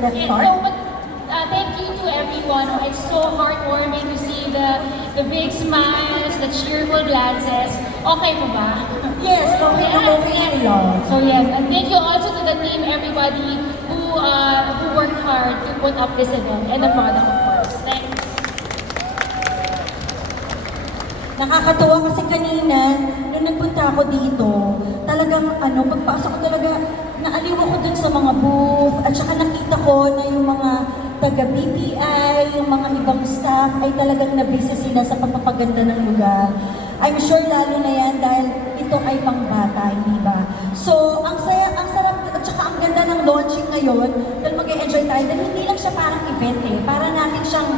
let's Yeah, start. so, but, thank you to everyone. It's so heartwarming to see the big smiles, the cheerful glances. Okay po ba? Yes, okay na okay sila. So yes, and thank you also to the team, everybody who worked hard to put up this event and the product, of course. Thank you. Nakakatuwa kasi kanina, nung nagpunta ako dito, talagang pagpasok ko talaga, naaliw ako dun sa mga booth, at saka nakita ko na yung mga taga-BPI, yung mga ibang staff ay talagang nabisi sila sa pagpapaganda ng lugar. I'm sure lalo na yan dahil ito ay pangbata, hindi ba? So, ang sarap, at saka ang ganda ng launching ngayon, dahil mag-e-enjoy tayo, dahil hindi lang siya parang event para natin siyang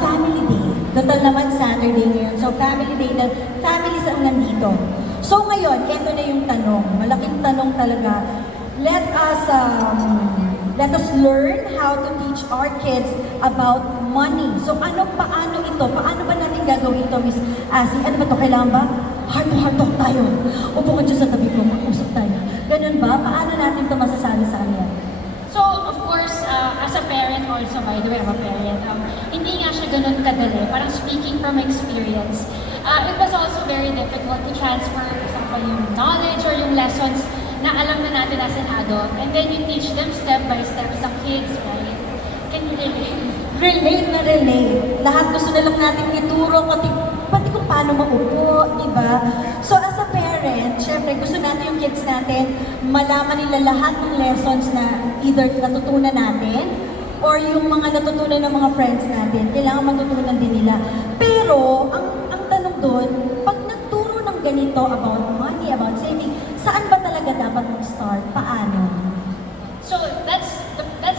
family day. Total naman Saturday ngayon. So, family day, dahil families ang nandito. So, ngayon, ito na yung tanong. Malaking tanong talaga. Let us learn how to teach our kids about money. So, paano ito? Paano ba natin gagawin ito, Miss Asi? Ano ba ito? Kailangan ba? Heart to heart talk tayo. Upo ka dyan sa tabi ko, mag-usap tayo. Ganun ba? Paano natin ito masasabi sa kanila? So, of course, as a parent also, by the way, I'm a parent, hindi nga siya ganun kadali. Parang speaking from experience, it was also very difficult to transfer, for example, yung knowledge or yung lessons na alam na natin as an adult, and then you teach them step by step sa kids, right? Can you relate? Relate na relate. Lahat gusto na lang natin ituro, pati kung paano maupo, di ba? So as a parent, syempre gusto natin yung kids natin, malaman nila lahat ng lessons na either natutunan natin, or yung mga natutunan ng mga friends natin, kailangan matutunan din nila. Pero, ang tanong doon, pag nagturo ng ganito about money, about saving, saan ba talaga dapat mag-start? Paano? So that's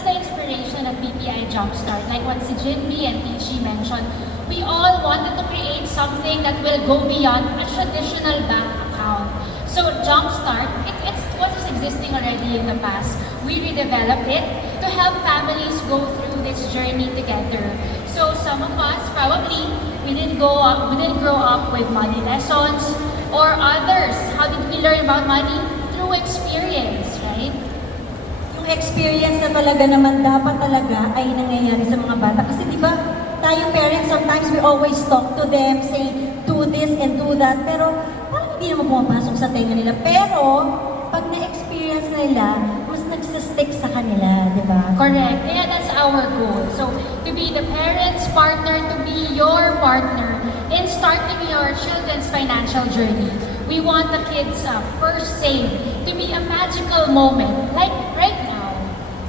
the inspiration of BPI Jumpstart. Like what si Jinbi and TG mentioned, we all wanted to create something that will go beyond a traditional bank account. So Jumpstart, it's what is existing already in the past. We redeveloped it to help families go through this journey together. So some of us probably we didn't grow up with money lessons, or others. How did we learn about money? Through experience, right? Yung experience na talaga naman dapat talaga ay nangyayari sa mga bata. Kasi di ba, tayo parents, sometimes we always talk to them, say, do this and do that. Pero parang hindi naman pumapasok sa tenga nila. Pero, pag na-experience nila, mas nagsistick sa kanila, di ba? Correct. Kaya that's our goal. So, to be the parents' partner, to be your partner in starting your children's financial journey. We want the kids' first save to be a magical moment, like right now.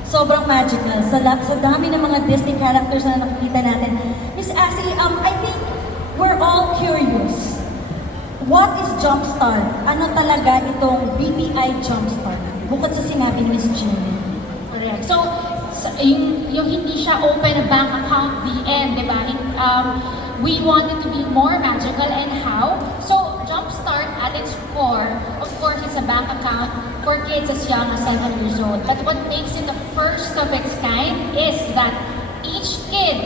Sobrang magical. Sa dami ng mga Disney characters na nakikita natin. Miss Ashley, I think we're all curious. What is Jumpstart? Ano talaga itong BPI Jumpstart? Bukod sa sinabi ni Miss Jenny. Correct. So yung hindi siya open bank account, the end, di ba? We want it to be more magical, and how? So Jumpstart at its core, of course, is a bank account for kids as young as 7 years old. But what makes it the first of its kind is that each kid,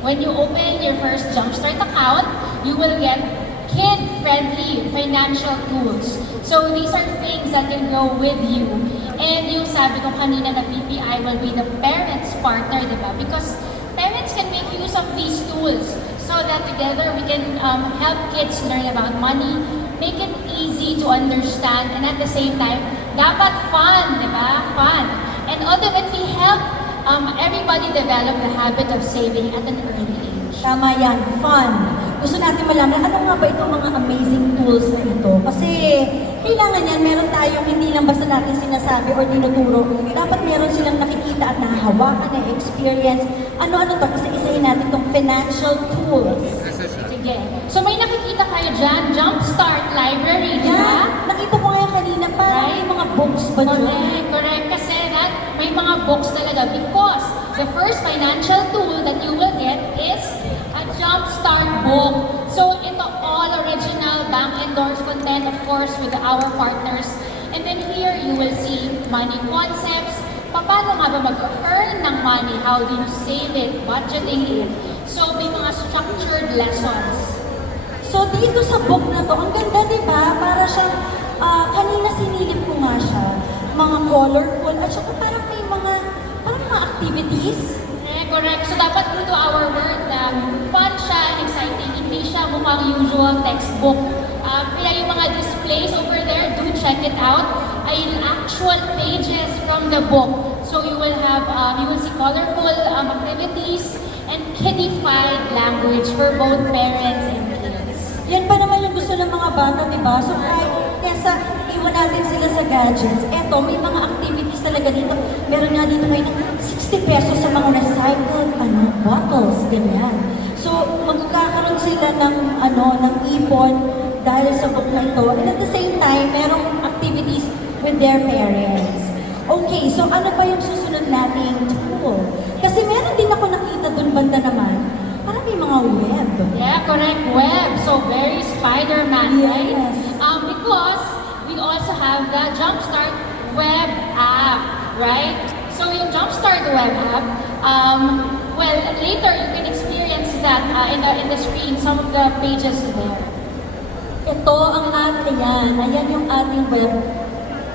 when you open your first Jumpstart account, you will get kid-friendly financial tools. So these are things that can go with you. And yung sabi ko kanina na BPI will be the parents' partner, di ba? Because parents can make use of these tools so that together we can help kids learn about money, make it easy to understand, and at the same time, dapat fun, di ba? Fun. And ultimately help everybody develop the habit of saving at an early age. Tama yan, fun. Gusto natin malaman, ano nga ba itong mga amazing tools na ito? Kasi kailangan yan, meron tayong hindi lang basta natin sinasabi or tinuturo. Dapat meron silang nakikita at nahahawakan na experience. Ano-ano to? Kasi isahin natin itong financial tools. Sige. So may nakikita kayo dyan, Jumpstart Library, di ba? Yeah, nakita ko nga kanina, parang Right? may mga books ba dyan? Correct, correct. Kasi may mga books talaga because the first financial tool that you will get is a Jumpstart book. So ito all original bank endorsed content, of course, with our partners. And then here you will see money concepts. Paano nga ba mag-earn ng money? How do you save it? Budgeting it. So may mga structured lessons. So dito sa book na to, ang ganda, di ba? Para siyang, kanina sinilip ko nga siya, mga colorful, at saka parang may mga activities. Correct. So dapat true to our word na fun siya, exciting, hindi siya mukhang usual textbook. Kaya yung mga displays over there, do check it out. Ay actual pages from the book. So you will have, you will see colorful activities and kiddified language for both parents and kids. Yan pa naman yung gusto ng mga bata, di ba? So kahit kesa iwan natin sila sa gadgets, eto, may mga activities talaga dito. Meron nga dito ngayon ng 60 pesos sa mga recycled bottles, ganyan. So magkakaroon sila ng ng ipon dahil sa book na ito. And at the same time, merong activities with their parents. Okay, so ano pa yung susunod nating tool? Kasi meron din ako nakita dun banda naman, parang may mga web. Yeah, correct. Web. So very Spider-Man, right? Yes. Because we also have the Jumpstart web app, right? So yung Jumpstart web app, well, later you can experience that in the screen, some of the pages there. Ito ang ayan yung ating web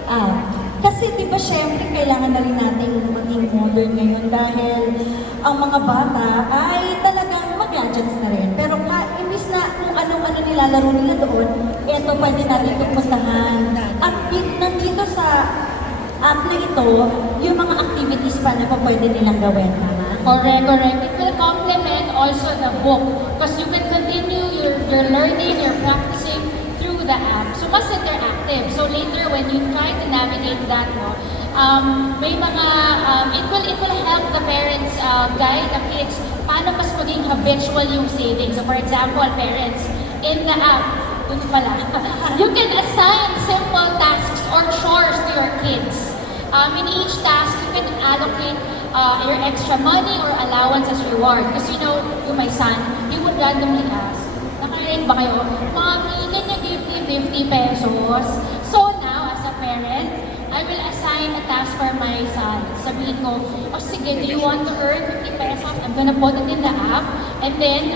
app. Kasi di ba syempre kailangan na rin natin maging modern ngayon dahil ang mga bata ay talagang mag-gadgets na rin. Pero imbis na kung anong-ano nilalaro nila doon, eto pwede natin itong puntahan. At nandito sa app na ito, yung mga activities pa na pa pwede nilang gawin. Tama? Correct, correct. It will complement also the book because you can continue your learning, your practicing through the app. So mas interactive. So later when you try to navigate that, may mga it will help the parents guide the kids paano mas maging habitual yung saving. So for example, parents in the app, dun pala, you can assign simple tasks or chores to your kids. In each task, you can allocate your extra money or allowance as reward. Because you my son, he would randomly ask, nakarinig ba kayo? Mommy, can you give me 50 pesos? So now, as a parent, I will assign a task for my son. Sabihin ko, sige, do you want to earn 50 pesos? I'm gonna put it in the app. And then,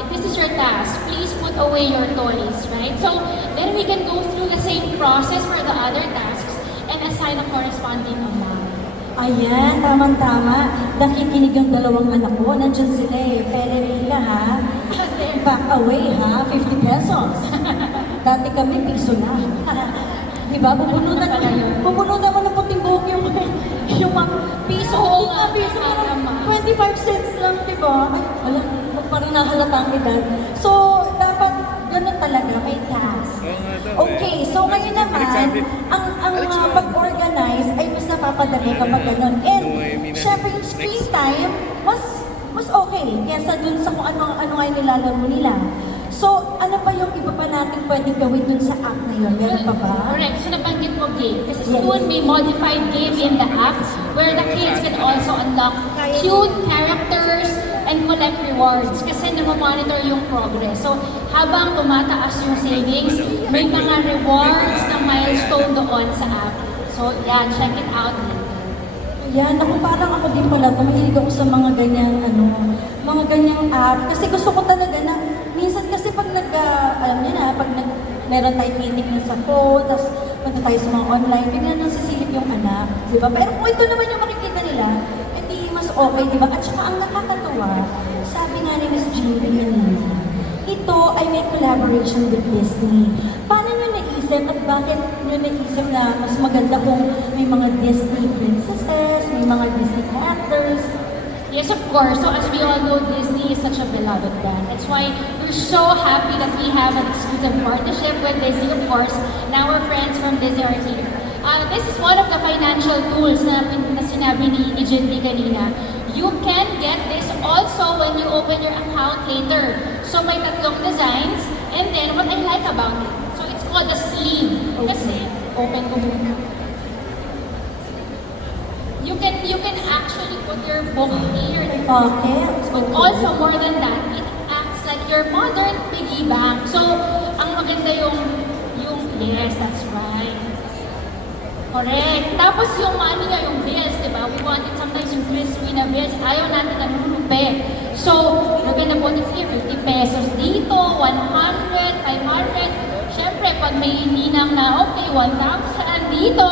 if this is your task, please put away your toys, right? So then we can go through the same process for the other tasks and assign a corresponding amount. Ayan, tamang-tama. Nakikinig yung dalawang anak ko. Nandiyan sila Pererila ha. Back away ha, 50 pesos. Dati kami, piso na. Diba? Bubunutan mo ng puting buhok yung mga piso. Oo Hindi nga, nga, piso. tama. 25 cents lang, diba? Ay, wala, parang nahalatang edad. So, dapat ganun talaga, may task. Okay, so ngayon naman, ang pag-organize ay mas napapadali kapag ganun. And, syempre yung screen time, mas okay kesa dun sa kung ano nga yung nilalaro nila. So, ano pa yung iba pa natin pwedeng gawin dun sa app na yun? Meron pa ba? Correct. So nabanggit mo game. Kasi soon may modified game in the app where the kids can also unlock cute characters and collect rewards kasi na-monitor yung progress. So habang tumataas yung savings, may mga rewards na milestone doon sa app. So yeah, check it out. Yan, parang ako din pala, mahilig ako sa mga ganyang app. Kasi gusto ko talaga na, minsan kasi pag alam niyo na, pag meron tayong meeting na sa phone, tapos punta tayo sa mga online, bigla nang sisilip yung anak. Diba? Pero kung ito naman yung makikita nila, edi mas okay, diba? At saka ang nakakatuwa, sabi nga ni Miss Jean kanina, ito ay may collaboration with Disney. Paano nyo naisip at bakit nyo naisip na mas maganda kung may mga Disney princesses, may mga Disney characters? Yes, of course. So as we all know, Disney is such a beloved brand. That's why we're so happy that we have an exclusive partnership with Disney, of course. Now our friends from Disney are here. This is one of the financial tools na sinabi ni Jindy kanina. You can get this also when you open your account later. So may tatlong designs, and then what I like about it, so it's called a sleeve. Kasi, open ko muna. You can actually put your book here. Okay. But also more than that, it acts like your modern piggy bank. So, ang maganda yung yes, that's right. Correct. Tapos yung money nga, yung bills, di ba? We wanted sometimes yung crispy na bills. Ayaw natin nanunupe. So, you're gonna put it here, 50 pesos dito, 100, 500. Siyempre, pag may ninang na, okay, 1,000 dito.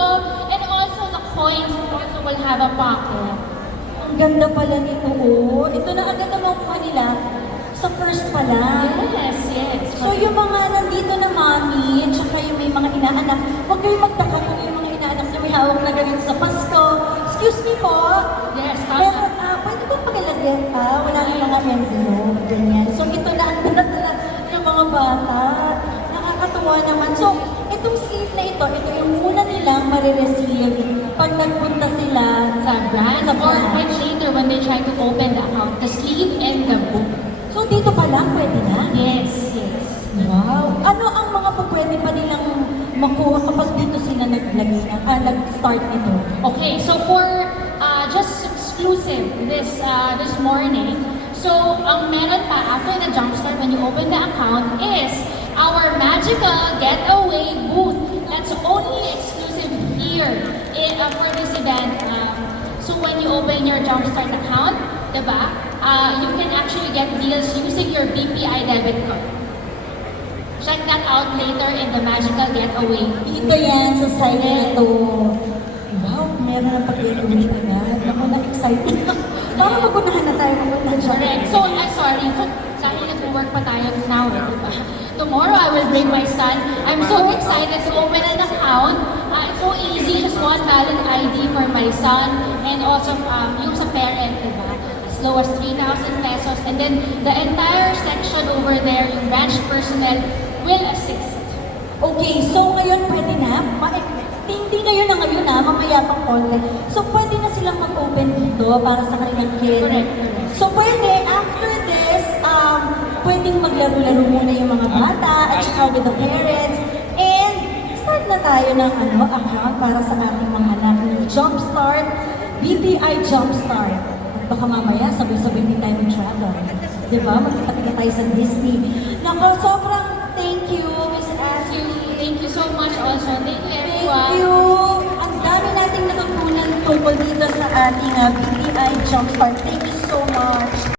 And also the coins also will have a pocket. Ang ganda pala nito, oh. Ito na agad naman ko kanila sa first pa lang. Yes, yes. So yung mga nandito na mami, tsaka yung may mga inaanak, huwag kayong magtaka kung yung mga inaanak na may hawak na ganun sa Pasko. Excuse me po. Yes, Pero tama. pwede ba pakilagyan ka? Wala na yung mga envelope, ganyan. So ito na ang dala ng mga bata. Nakakatuwa naman. So itong sleeve na ito yung una nilang marireceive pag nagpunta sila Sa brand Sa or brand. much later when they try to open the account, the sleeve and the book. So dito pa lang pwede na? Yes, yes. Wow! Ano ang mga pwede pa nilang makuha kapag dito sila naglagay ng, nag-start nito? Okay, so for just exclusive this morning, so ang meron pa after the jumpstart when you open the account is our magical getaway booth. That's only exclusive here for this event. So when you open your jumpstart account, diba, you can actually get deals using your BPI debit card. Check that out later in the magical getaway. Dito yan sa side na ito. Wow, meron na pag-getaway agad. Ako na-excited. Parang magunahan na tayo magunta dyan. Correct. So, sorry, dahil nag-work pa tayo now, diba? Tomorrow, I will bring my son. I'm so excited to open an account. It's so easy, just one valid ID for my son and also yung sa parent, diba? As low as 3,000 pesos. And then, the entire section over there, yung branch personnel, will assist. Okay, so ngayon pwede na. Hindi ngayon na ngayon na, mamaya pang konti. So pwede na silang mag-open dito para sa kanilang kid. Correct, correct. So pwede, after this, pwedeng maglaro-laro muna yung mga bata at saka with the parents. And start na tayo ng account para sa ating mga anak ng Jumpstart, BPI Jumpstart. Baka mamaya sabay-sabay din tayo mag-travel. Diba? Magkita tayo sa Disney. Nako, sobrang thank you, Miss Ashley. Thank you so much also. Thank you, Thank everyone. you! Ang dami nating natutunan tungkol dito sa ating BPI Jumpstart. Thank you so much.